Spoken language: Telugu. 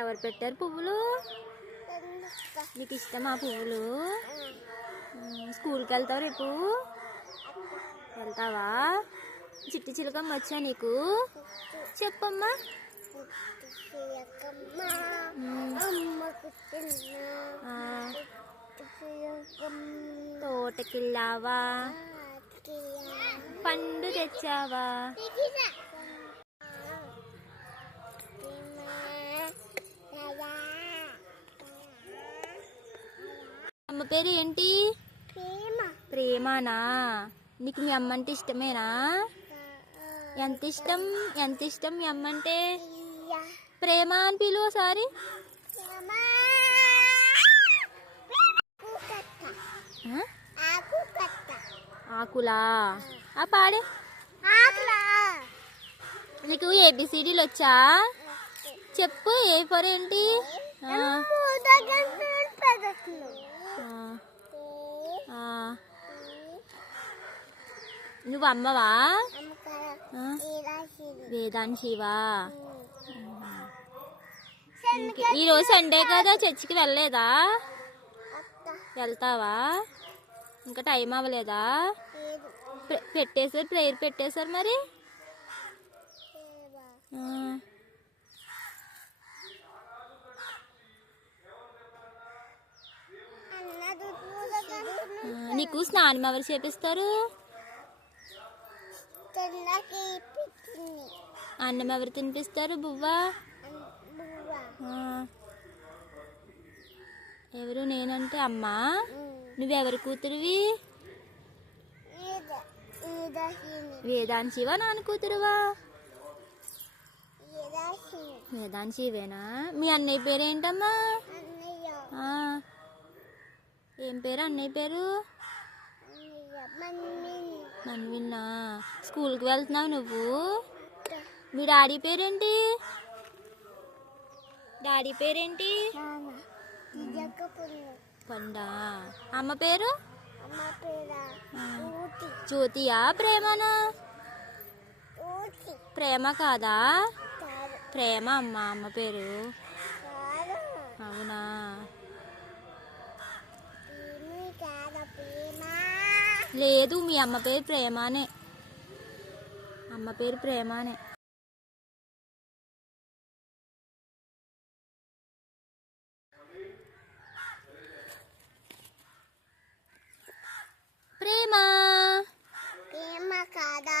ఎవరు పెట్టారు పువ్వులు? నీకు ఇష్టమా పువ్వులు? స్కూల్కి వెళ్తావు రేపు? వెళ్తావా? చిట్టి చిలకమ్మ వచ్చా నీకు? చెప్పమ్మా. తోటకెళ్ళావా? పండు తెచ్చావా? అమ్మ పేరు ఏంటి? ప్రేమనా? నీకు మీ అమ్మ అంటే ఇష్టమేనా? ఎంత ఇష్టం? ఎంత ఇష్టం మీ అమ్మ అంటే? ప్రేమ అని పిలువు ఒకసారి. ఆకులా? పాడే. నీకు ఏబిసిడీలు వచ్చా? చెప్పు. ఏ ఫర్ ఏంటి? నువ్వు అమ్మవా? వేదాంశివా? ఈరోజు సండే కదా, చర్చికి వెళ్ళలేదా? వెళ్తావా? ఇంకా టైం అవ్వలేదా? పెట్టేశారు, ప్రేయర్ పెట్టేశారు మరి. నీకు స్నానం ఎవరు చేపిస్తారు? అన్నం ఎవరు తినిపిస్తారు? బువ్వా? ఎవరు? నేనంటే అమ్మా. నువ్వెవరి కూతురువి? వేదాంశివా? నాన్న కూతురువా? వేదాంశివేనా? మీ అన్నయ్య పేరేంటమ్మా? ఏం పేరు అన్నయ్య పేరు? మన్విన్నా. స్కూల్కి వెళ్తున్నావు నువ్వు? మీ డాడీ పేరేంటి? డాడీ పేరేంటి? పండా. అమ్మ పేరు? జ్యోతియా? ప్రేమనా? ప్రేమ కాదా? ప్రేమ అమ్మ పేరు. అవునా? లేదు, మీ అమ్మ పేరు ప్రేమానే. అమ్మ పేరు ప్రేమానే. ప్రేమ. ప్రేమ కాదా?